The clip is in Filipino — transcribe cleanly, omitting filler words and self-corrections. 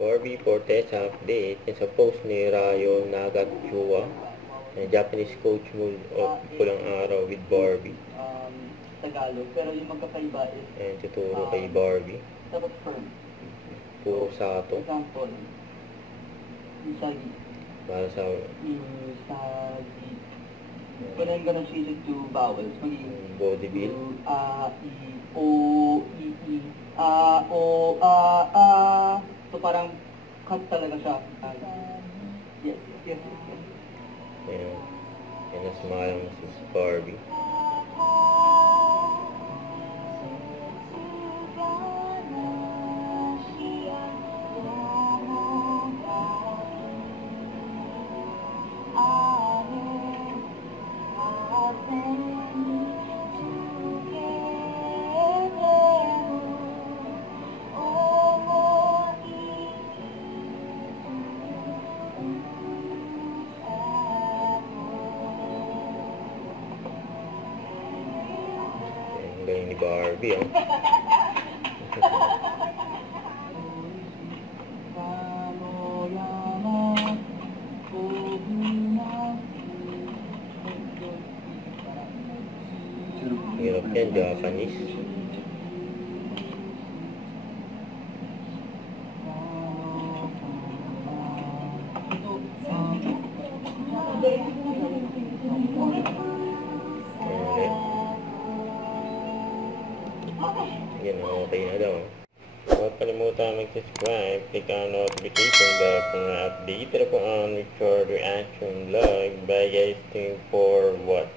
Barbie Fortes update sa post ni Rayo Nagachua, Japanese coach move of Pulang Araw with Barbie. Tagalog, pero yung magkakaiba is And tuturo kay Barbie. dapat firm. Puro sato. Example, Usagi. Para sa Usagi. When I'm gonna change it to vowels, magiging body build. A, I, O, I, A, O, A. So parang cut talaga siya. Yes. Ayan. Yan na sumalang si Barbie. Ang galing ni Barbie, oh. Hirap yan, Japanese. Yan, okay na daw. Huwag kalimutan mag-subscribe, click ang notification bell kung na-update na po ang record reaction vlog. Bye guys, thank you for what?